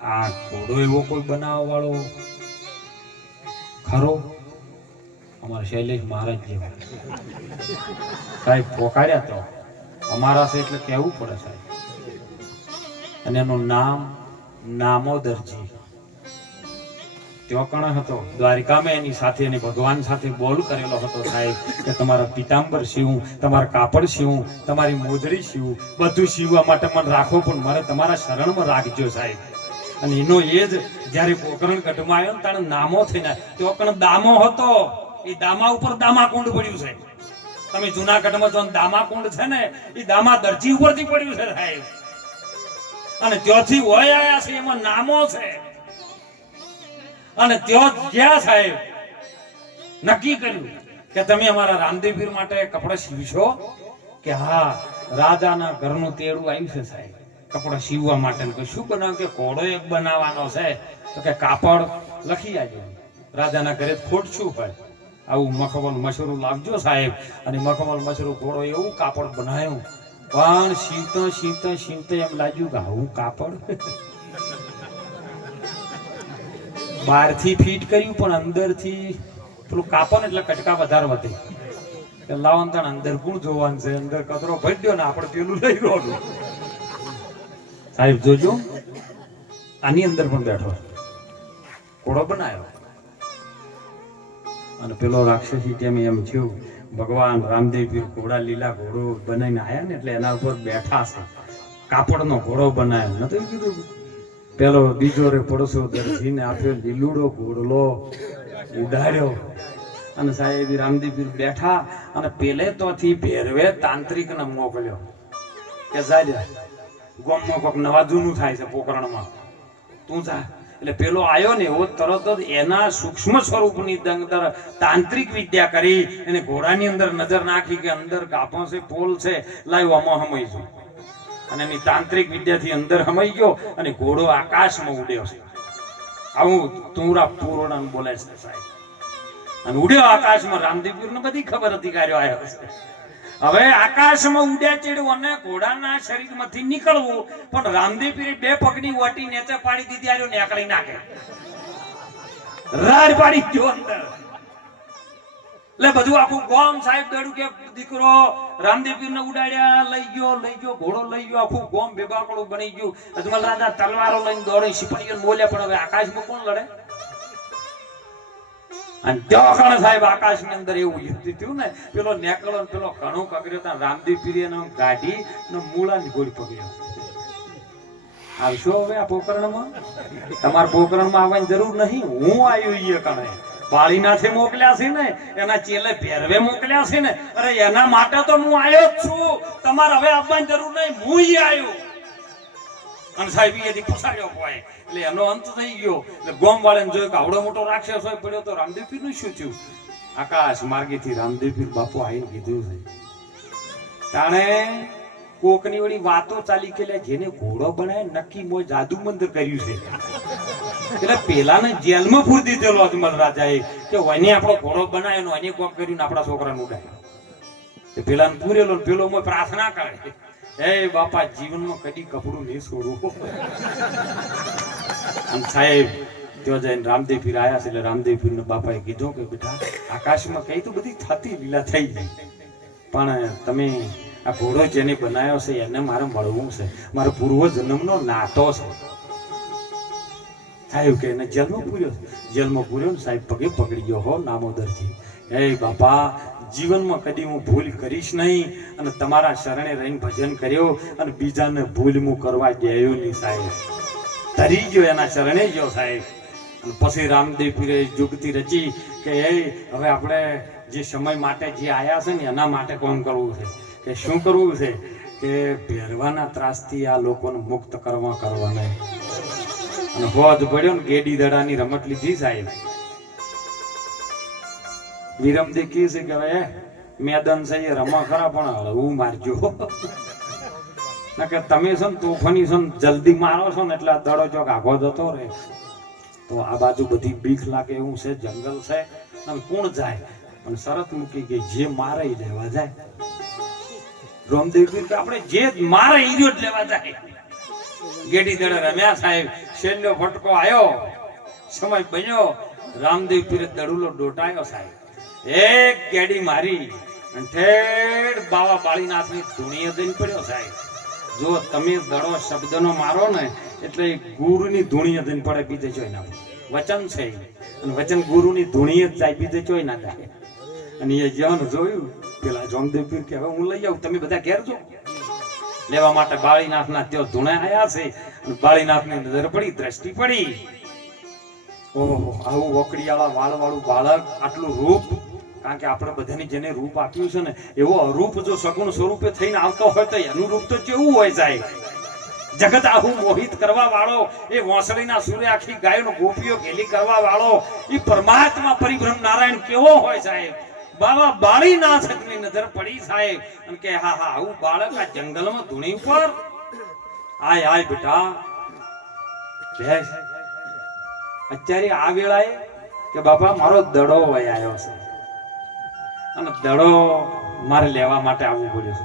આ ઘોડો એવો કોઈ બનાવવા વાળો ખરો? અમારા શૈલેષ મહારાજ જેવા સાહેબ પોકાર્યા તો અમારા છે એટલે કહેવું પડે સાહેબ. અને એનું નામ નામોદરજી. ત્યાં કણ હતો દ્વારિકામાં, એની સાથે એની ભગવાન સાથે બોલ કરેલો હતો સાહેબ કે તમારા પિતાંબર સીવું, તમારા કાપડ સીવું, તમારી મોજડી સીવું, બધું સીવવા માટે મને રાખો, પણ મારે તમારા શરણમાં રાખજો સાહેબ. અને એનો એ જ જયારે પોકરણ ગઢમાં આવ્યો ને તારે નામો થઈને ત્યાં કણ દામો હતો, એ દામા ઉપર દામા કુંડ પડ્યું છે. તમે જુનાગઢમાં જો દામા કુંડ છે ને એ દામા દરજી ઉપરથી પડ્યું છે સાહેબ. અને ત્યાંથી હોય આયા છે, એમાં નામો છે. અને ત્યાં ગયા સાહેબ નક્કી કર્યું કે તમે અમારા રામદેવ પીર માટે કપડા સીવશો? કે હા, રાજાના ઘરનું તેડું આવ્યું છે સાહેબ કપડા સીવવા માટે. શું બનાવ? કે ઘોડો એક બનાવવાનો છે. તો કે કાપડ લખી આવજો, રાજાના ઘરે ખોટ શું હોય, આવું મખમલ મશરૂ લાવજો સાહેબ. અને મખમલ મશરૂ ઘોડો એવું કાપડ બનાવ્યું, પણ સીવતા સીવતા સીવતા એમ લાગ્યું કે આવું કાપડ. બહારથી ફીટ કર્યું પણ અંદરથી પેલું કાપડ એટલે કટકા વધારે વધે. લાવવાનું તાણ અંદર કોણ જોવાનું છે? અંદર કચરો ભરી દો ને આપણે પેલું લઈ રહ્યું સાહેબ. જોજો આની અંદર પણ બેઠો ઘોડો બનાવ્યો. અને પેલો રાક્ષસી ટાઈમે એમ થયું ભગવાન રામદેવ પીર ઘોડા લીલા ઘોડો બનાવીને આયા ને એટલે એના ઉપર બેઠા છે. કાપડનો ઘોડો બનાવ્યો નતો કીધું? પેલો બીજો રે પડોશો દરજીને આપ્યો લીલુડો ઘોડલો ઉડાડ્યો અને સાહેબ રામદેવપીર બેઠા અને પેલે તોથી ભેરવે તાંત્રિકને મોકલ્યો કે જાય ગામમાં કોઈક નવા જૂનું થાય છે પોકરણમાં, તું જા. એટલે પેલો આવ્યો ને એવો તરત જ એના સૂક્ષ્મ સ્વરૂપની અંદર તાંત્રિક વિદ્યા કરી એને ઘોડાની અંદર નજર નાખી કે અંદર ગાભો છે, પોલ છે, લાવ્યો આમાં હમાઈ ગયો. અને એની તાંત્રિક વિદ્યાથી અંદર હમાઈ ગયો અને ઘોડો આકાશમાં ઉડ્યો છે. આવું તુંરા પૂરોડાને બોલે છે સાહેબ. અને ઉડ્યો આકાશમાં. રામદેવપીરને બધી ખબર હતી કાર્યો આવ્યો છે. હવે આકાશમાં ઉડ્યા ચડ્યું અને ઘોડાના શરીરમાંથી નીકળવું, પણ રામદેવપીરે બે પગની વટી નીચે પાડી દીધી. આર્યો નીકળી નાખે, રાડ પાડી ગયો અંદર. એટલે બધું આખું ગામ સાહેબ દડું કે દીકરો રામદેવપીરને ઉડાડ્યા, લઈ ગયો ઘોડો લઈ ગયો, આખું ગામ બેબાકડું બની ગયું. અજમલ રાજા તલવારો લઈને દોડે, સિપાહીઓને બોલ્યા, પણ હવે આકાશમાં કોણ લડે? અને ત્યાં સાહેબ આકાશની અંદર એવું યુદ્ધ થયું ને, પેલો નેકળો પેલો ઘણો કગર્યો તા. રામદેવપીરે ગાડી ને મૂળાની ગોળી પકડ્યો. આવશો હવે આ પોકરણમાં? તમારે પોકરણમાં આવવાની જરૂર નહીં. હું આવ્યો એ કણે બાળીનાથે મોકલ્યા છે ને, એના ચેલે ભેરવે મોકલ્યા છે ને. અરે એના માટે તો હું આવ્યો જ છું. તમારે હવે આવવાની જરૂર નહીં, હું આવ્યો. અને સાહેબ એથી ફસાડ્યો હોય એટલે એનો અંત થઈ ગયો. એટલે ગોમ વાળાને જોયું કે આવડો મોટો રાક્ષસ હોય પડ્યો તો રામદેવપીર નું શું થયું? આકાશ માર્ગેથી રામદેવપીર બાપુ આવીને કીધું છે, તાણે કોકની વળી વાતો ચાલી કે જેને ઘોડો બનાવે નક્કી મોય જાદુ મંત્ર કર્યું છે. એટલે પેલાને જેલમાં પૂરી દીધેલો અજમલ રાજાએ કે વને આપણો ઘોડો બનાવ્યો, એને કોક કર્યું આપણા છોકરાને ઉડાય. પેલાને પૂરેલો, પેલો મોય પ્રાર્થના કરે, હે બાપા જીવનમાં કદી કપડું નહીં છોડવું. અને સાહેબ ત્યાં જઈને રામદેવપીર આવ્યા છે. એટલે રામદેવપીરને બાપાએ કીધું કે બેટા આકાશમાં કઈ તો બધી થતી લીલા થઈ ગઈ, પણ તમે આ ઘોડો જેને બનાવ્યો છે એને મારે મળવું છે, મારો પૂર્વ જન્મનો નાતો છે. સાહેબ કે એને જેલમાં પૂર્યો ને સાહેબ પગે પકડી ગયો હો નામોદરજી. હે બાપા જીવનમાં કદી હું ભૂલ કરીશ નહીં, અને તમારા શરણે રહીને ભજન કર્યો અને બીજાને ભૂલ હું કરવા દેયો નહીં સાહેબ. તરી ગયો એના શરણે ગયો સાહેબ. અને પછી રામદેવપીરે જુગતી રચી કે હવે આપણે જે સમય માટે જે આયા છે ને એના માટે કોણ કરવું છે, કે શું કરવું છે, કે ભેરવાના ત્રાસથી આ લોકોને મુક્ત કરવા નહીં. અને હોજ પડ્યો ને ગેડી દડાની રમત લીધી સાહેબ. વિરમદેવ કહે છે કે હવે મેદાન છે એ રમા ખરા પણ હળવું મારજો. કે તમે છો ને તોફાની છો ને જલ્દી મારો છો ને એટલે આ દડો ચોક આઘો જતો રહે. તો આ બાજુ બધી બીક લાગે એવું છે, જંગલ છે અને કોણ જાય, પણ શરત મૂકી કે જે મારે એ લેવા જાય. રામદેવપીર કે આપણે જે મારે એ જ લેવા જાય. ગેડી દડે રમ્યા સાહેબ. શેલ્યો ફટકો આવ્યો, સમય બન્યો. રામદેવપીરે દડુલો ડોટાયો સાહેબ. એક ગેડી મારી અને ઠેઠ બાવા બાળીનાથની ધૂણીએ દઈને પડ્યો સાહેબ. જો તમે દડો શબ્દનો મારો ને એટલે ગુરુની ધૂણીએ દઈને પડે, બીજે જોઈ ના. વચન છે અને વચન ગુરુની ધૂણીએ જ જાય, બીજે જોઈ ના જાય. અને એ જન જોયું પેલા રામદેવપીર કે હવે હું લઈ આવું, તમે બધા ઘેર જો. લેવા માટે બાળીનાથના ત્યાં ધૂણે આયા છે. અને બાળીનાથની નજર પડી, દ્રષ્ટિ પડી. ઓહો, આવું વકડીવાળા વાળવાળું બાળક, આટલું રૂપ. કારણ કે આપણે બધાને જેને રૂપ આપ્યું છે ને એવો અરૂપ જો સગુણ સ્વરૂપે થઈને આવતો હોય તો એનું રૂપ તો કેવું હોય સાહેબ. જગત આહુ મોહિત કરવા વાળો, એ વાંસળીના સૂર્ય આખી ગાયનો ગોપીઓ ઘેલી કરવા વાળો એ પરમાત્મા પરિબ્રહ્મ નારાયણ કેવો હોય સાહેબ. બાબા બાળીનાથની નજર પડી સાહેબ અને કે હા હા આવું બાળક આ જંગલમાં ધૂણી ઉપર આય આય બેટા બેસ. અત્યારે આ વેળાએ કે બાપા મારો દડો વહી આવ્યો છે અને દડો મારે લેવા માટે આવવું પડ્યું છે.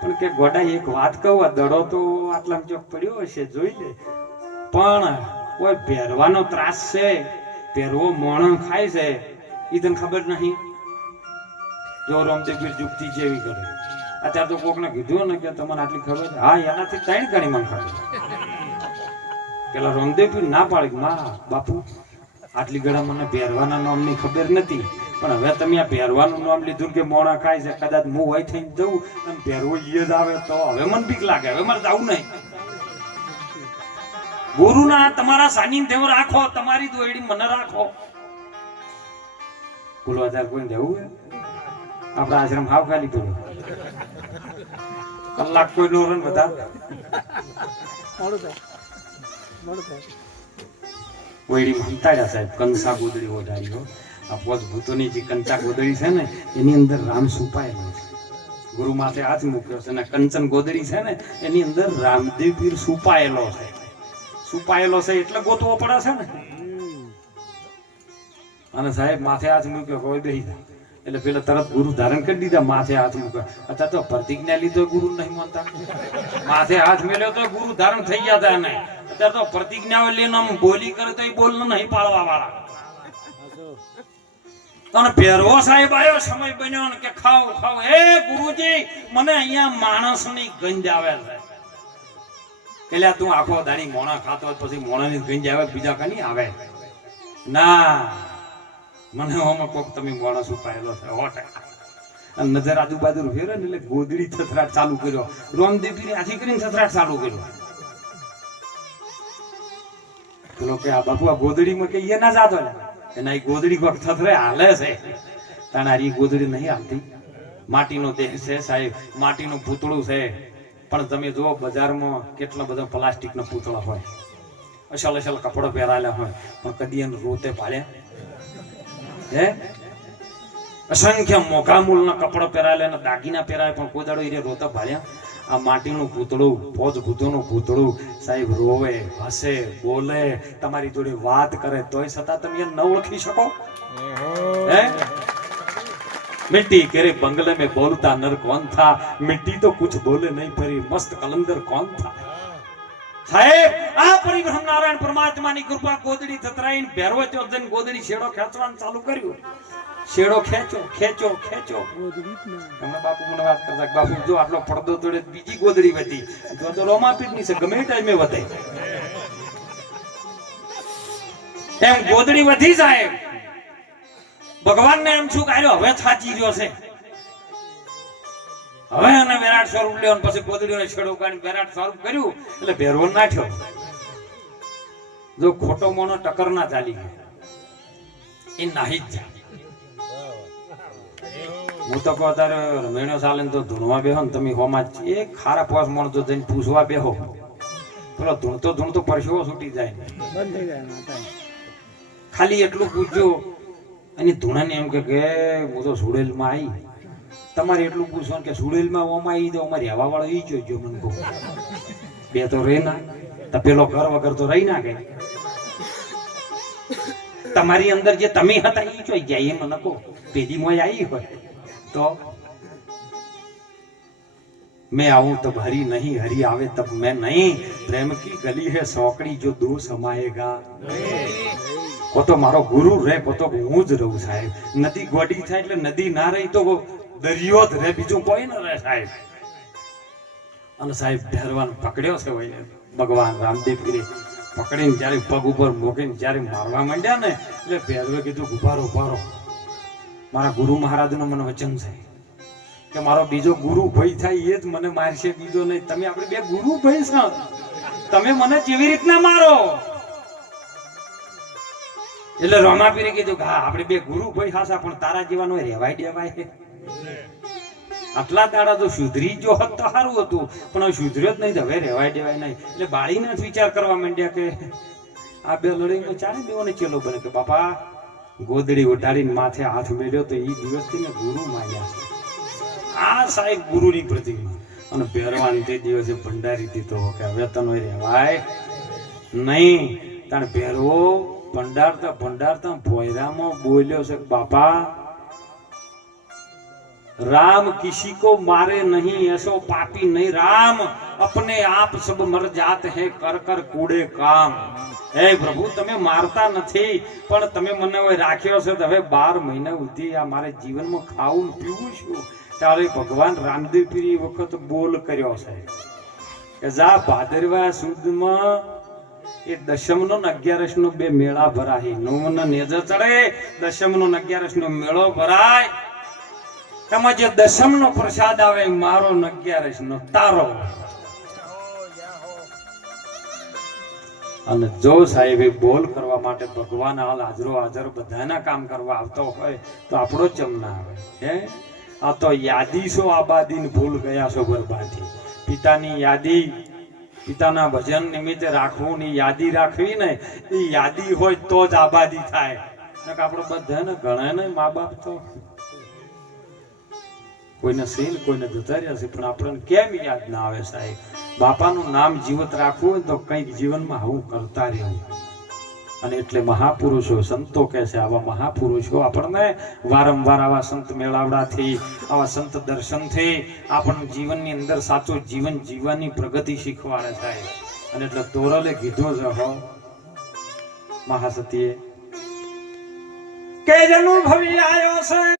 પણ કે ગોડા એક વાત કહું, આ દડો તો આટલા ચોક પડ્યો હશે જોઈ લે, પણ કોઈ પહેરવાનો ત્રાસ છે, પહેરવો મોણો ખાય છે એ તને ખબર નહીં. જો રામદેવપીર જુગતી જેવી કરે. અત્યારે તો કોકને કીધું ને કે તમને આટલી ખબર છે, હા એનાથી 3 ગણી મને ખબર. પેલા રામદેવપીર ના પાડી, ના બાપુ આટલી ગળા મને પહેરવાના નામની ખબર નથી, પણ હવે તમે આ પહેરવાનું નામ લીધું કે મોણા ખાય છે, કદાચ હું હોય થઈને જવું અને પહેરવો એ જ આવે તો હવે મને બીક લાગે, હવે મારે જવું નહીં. ગુરુના તમારા સાનિધ્ય રાખો, તમારી દોયડી મને રાખો. કુલ વધારે કોઈ જવું આપણા આશ્રમ હાવ ખાલી પડ્યો કલાક કોઈ નો રન બધા વૈડી મંતાડ્યા સાહેબ કંસા ગોદડી ઓઢાડી આ પોચ ભૂતોની જે કંચા ગોદડી છે ને એની અંદર રામ છુપાયેલો છે ગુરુ માથે હાથ મૂક્યો છે અને કંચન ગોદડી છે ને એની અંદર રામદેવ પીર છુપાયેલો છે એટલે ગોતવો પડે છે ને અને સાહેબ માથે હાથ મૂક્યો કોઈ બેહી જાય એટલે પેલા તરત ગુરુ ધારણ કરી દીધા માથે હાથ મૂક્યો અત્યારે તો પ્રતિજ્ઞા લીધો ગુરુ નહીં માનતા માથે હાથ મેલ્યો તો ગુરુ ધારણ થઈ ગયા હતા નહીં અત્યારે તો પ્રતિજ્ઞાઓ લઈને બોલી કરે તો એ બોલ નહીં પાડવા વાળા અને ભેરવો સાહેબ આવ્યો સમય બન્યો ને કે ખાવ એ ગુરુજી મને અહીંયા માણસની ગંજ આવે છે એટલે તું આખો દાડી મોણા ખાતો પછી મોણાની ગંજ આવે બીજા કઈ આવે ના મને હોમાં કોક તમે માણસ ઉપાયેલો છે નજર આજુબાજુ ફેરે ને એટલે ગોદડી થથરાટ ચાલુ કર્યો રામદેવ પીરે આથી કરીને થથરાટ ચાલુ કર્યો પેલો કે આ બાપુ આ ગોદડીમાં કે એ ના જાતો એના એ ગોદડી કોક થથરે હાલે છે તારી ગોદડી નહીં હાલતી માટીનો દેહ છે સાહેબ માટીનું પૂતળું છે પણ તમે જુઓ બજારમાં કેટલા બધા પ્લાસ્ટિકના પૂતળા હોય અસલ કપડો પહેરાયેલા હોય પણ કદી એને રોતે પાડ્યા હે અસંખ્ય મોઘા મૂળના કપડો પહેરાયેલા દાગીના પહેરાય પણ કોઈ દાડો એ રોતા ભાળ્યા આ માટીનું પૂતળું પોચ ભૂતોનું પૂતળું સાહેબ રોવે હસે બોલે તમારી જોડે વાત કરે તોય છતાં તમે ન ઓળખી શકો હે मिट्टी केरे बंगले में बोलता नर कौन था मिट्टी तो कुछ बोले नहीं फिर मस्त कलंदर कौन था साहेब आ परिब्रह्म नारायण परमात्मा ની કૃપા ગોદડી થતરાઈને ભેરવો ચોજન ગોદડી છેડો ખેંચવાનું ચાલુ કર્યું છેડો ખેંચો તમે બાપુ મને વાત કરતા બાપુ જો આટલો પડદો તોડે બીજી ગોદડી વધી જો તો રોમાપીટ ની છે ગમે ટાઈમે વધે એમ ગોદડી વધી સાહેબ ભગવાન ને એમ શું કર્યો હવે થાચી રહ્યો છે હવે એને વિરાટ સ્વરૂપ લેવાનું પછી ગોદડીનો છેડો કાઢી વિરાટ સ્વરૂપ કર્યું એટલે ભેરવો નાખ્યો જો ખોટો મોનો ટકર ના ચાલી ગયો એ નાહી જ જાય હું તો કહું તારે મહિનો ચાલે તો ધૂણવા બેહો ને તમે હોમાં એક ખારા પોસ મોણ તો જઈને પૂછવા બેહો પેલો ધૂણતો પરસેવો છૂટી જાય ખાલી એટલું પૂછજો અને ધૂણાને એમ કે હું તો સુડેલમાં આવી તમારે એટલું પૂછવાનું કે સુડેલમાં ઓમાં આવી તો અમારી હવા વાળો ઈ જોજો મને કહો બે તો રહે ના તો પેલો ઘર વગર તો રહી ના ગઈ તમારી અંદર જે તમે હતા ઈ જોઈ જાય એમ મને કહો પેઢી મોય આવી હોય તો मैं आऊं तब हरी नहीं हरी आवे तब मैं नहीं प्रेम की गली है सौकड़ी जो दो समाएगा को तो मारो गुरु रे को तो હું જ રહું સાહેબ નદી ગોડી થાય એટલે નદી ના રહી તો દરિયો જ રે બીજું કોઈ ન રહે સાહેબ અને સાહેબ ભેરવાન પકડ્યો છે હોય ભગવાન રામદેવ પીરે પકડીને જ્યારે પગ ઉપર મૂકીને જ્યારે મારવા માંડ્યા ને એટલે ભેરવે કીધું ઉભારો મારા ગુરુ મહારાજનું મને વચન છે કે મારો બીજો ગુરુ ભાઈ થાય એ જ મને મારશે બીજો નહીં તમે આપણે બે ગુરુ ભાઈ છો તમે મને કેવી રીતના મારો એટલે રોમાપીરે કીધું કે હા આપણે બે ગુરુ ભાઈ હાસા પણ તારા જેવાનો રહેવાય દેવાય આટલા દાડા તો સુધરી જો હોત તો સારું હતું પણ સુધર્યો જ નહીં તો હવે રહેવાય દેવાય નહીં એટલે બાળીને જ વિચાર કરવા માંડ્યા કે આ બે લડાઈમાં ચાલે બેઓને ચેલો બને કે બાપા ગોદડી ઉઠાડીને માથે હાથ મેળ્યો તો એ દિવસથી મેં ગુરુ માન્યા છે આ સાહેબ ગુરુની પ્રતિમા અને ભેરવાન તે દિવસે ભંડારી દીધો કે હવે તનો રહેવાય નહીં તાણ ભેરવો ભંડારતા ભોયરામાં બોલ્યો છે બાપા राम किसी को मारे नहीं ऐसो पापी नहीं राम अपने आप सब मर जाते हैं कर कर कूड़े काम हे प्रभु તમે મારતા નથી પણ તમે મને હવે રાખ્યો છે તો હવે 12 મહિના સુધી આ મારે જીવનમાં ખાવું પીવું છું ત્યારે ભગવાન રામદેવ પીરી વખત બોલ કર્યો છે કે જા ભાદરવા સુદમાં એ દશમનો ને 11 નો બે મેળા ભરાય નોમનો નેજા ચડે દશમનો ને 11 નો મેળો ભરાય તમે જે દશમ નો પ્રસાદ આવે મારો 11 નો તારો અને જો સાહેબ બોલ કરવા માટે ભગવાન હાલ હાજરો હાજર બધાના કામ કરવા આવતો હોય તો આપણો ચમ ના આવે હે આ તો યાદી છો આબાદીને ભૂલ ગયા છો બરબાદી પિતાની યાદી પિતાના ભજન નિમિત્તે રાખવું ની યાદી રાખવી ને એ યાદી હોય તો જ આબાદી થાય આપણે બધાને ઘણા ને મા બાપ તો કોઈને સીન કોઈને જતા રહ્યા છે પણ આપણને કેમ યાદ ના આવે સાહેબ બાપાનું નામ જીવત રાખવું હોય તો કંઈક જીવનમાં આવું કરતા રહેવું અને એટલે મહાપુરુષો સંતો કહે છે આવા મહાપુરુષો આપણને વારંવાર આવા સંત મેળાવડાથી આવા સંત દર્શનથી આપણને જીવનની અંદર સાચું જીવન જીવવાની પ્રગતિ શીખવાડે થાય અને એટલે તોરલે કીધો છે હો મહાસતીએ કે જનું ભવી આવ્યો છે